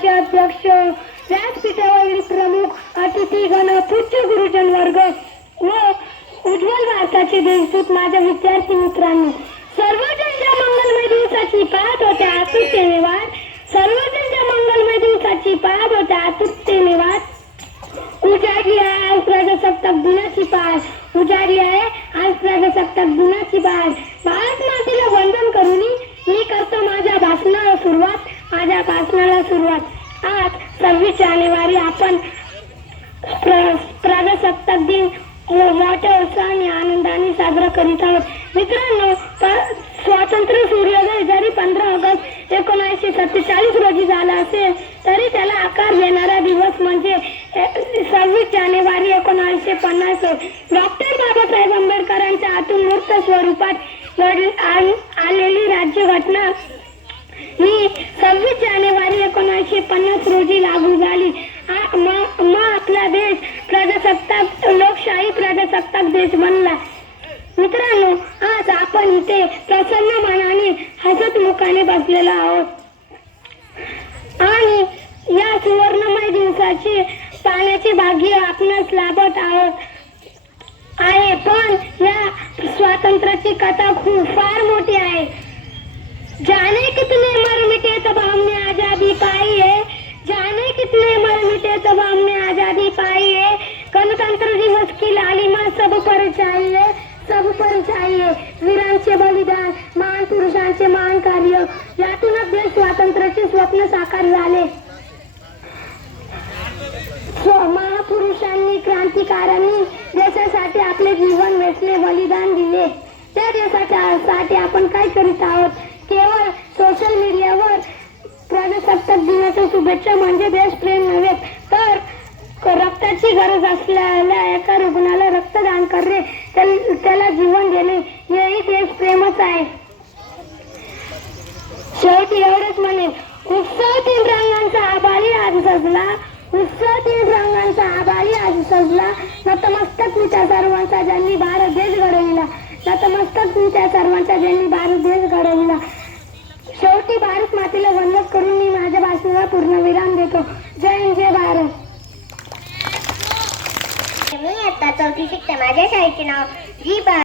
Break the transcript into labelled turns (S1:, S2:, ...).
S1: मंडळाचे अध्यक्ष व्यासपीठावरील प्रमुख अतिथीगण पूज्य गुरुजन वर्ग व उज्ज्वल भारताचे देशदूत माझ्या विद्यार्थी मित्रांनो सर्वजणच्या मंगलमय दिवसाची पाहत होत्या आतुरतेने वाट सर्वजणच्या मंगलमय दिवसाची पाहत होत्या आतुरतेने वाट उजाडली आहे आज प्रजासत्ताक दिनाची पाठ उजाडली आहे आज प्रजासत्ताक दिनाची पाठ भारत मातेला वंदन करून मी करतो माझ्या भाषणाला सुरुवात माझ्या भाषणाला सुरुवात आज सव्वीस जानेवारी आपण प्रजासत्ताक दिन मोठ्या उत्साहाने आनंदाने साजरा करीत आहोत. मित्रांनो स्वातंत्र्य सूर्योदय जरी पंधरा ऑगस्ट एकोणीसशे सत्तेचाळीस रोजी झाला असेल तरी त्याला आकार देणारा दिवस म्हणजे सव्वीस जानेवारी एकोणीसशे पन्नास डॉक्टर बाबासाहेब आंबेडकरांच्या आतून मूर्त स्वरूपात आलेली राज्यघटना ही सव्वीस जानेवारी एकोणीसशे पन्नास रोजी लागू झाली. मग आपला देश प्रजासत्ताक लोकशाही प्रजासत्ताक देश बनला. मित्रांनो आज आपण इथे प्रसन्न मनाने हसत मुखाने बसलेलो आहोत. आणि या सुवर्णमय दिवसाची पाण्याची भाग्य आपणास लाभत आहोत. आहे पण या स्वातंत्र्याची कथा खूप फार मोठी आहे. जाने कितने कितने मर मिटे तब हमने आजादी पाई है गणतंत्र दिवस की लालिमा सब पर चाहिए सब पर चाहिए वीरांचे बलिदान महान पुरुषांचे महान कार्य। यातूनच देश स्वातंत्र्याचे स्वप्न साकार झाले. महापुरुषांनी क्रांतिकारांनी देशासाठी आपले जीवन वेचले बलिदान दिले. त्या देशासाठी आपण काय करीत आहोत? केवळ प्रजासत्ताक शुभेच्छा म्हणजे देशप्रेम नव्हे. तर रक्ताची गरज असलेल्या एका रुग्णाला रक्तदान करणे त्याला जीवन देणे हेही देशप्रेमच आहे. शेवटी एवढेच म्हणेन. उत्सव तीन रंगांचा आभारी आज सजला. उत्सव तीन रंगांचा आभारी आज सजला. नतमस्तक मी त्या सर्वांचा ज्यांनी भारत देश घडविला. नतमस्तक मी त्या सर्वांचा ज्यांनी भारत देश घडविला. शेवटी भारत मातेला वंदन भाषणाला पूर्ण विराम देतो. जय हिंद जय भारत.
S2: मी आता चौथी शिकते. माझ्या शाळेचे नाव जी बा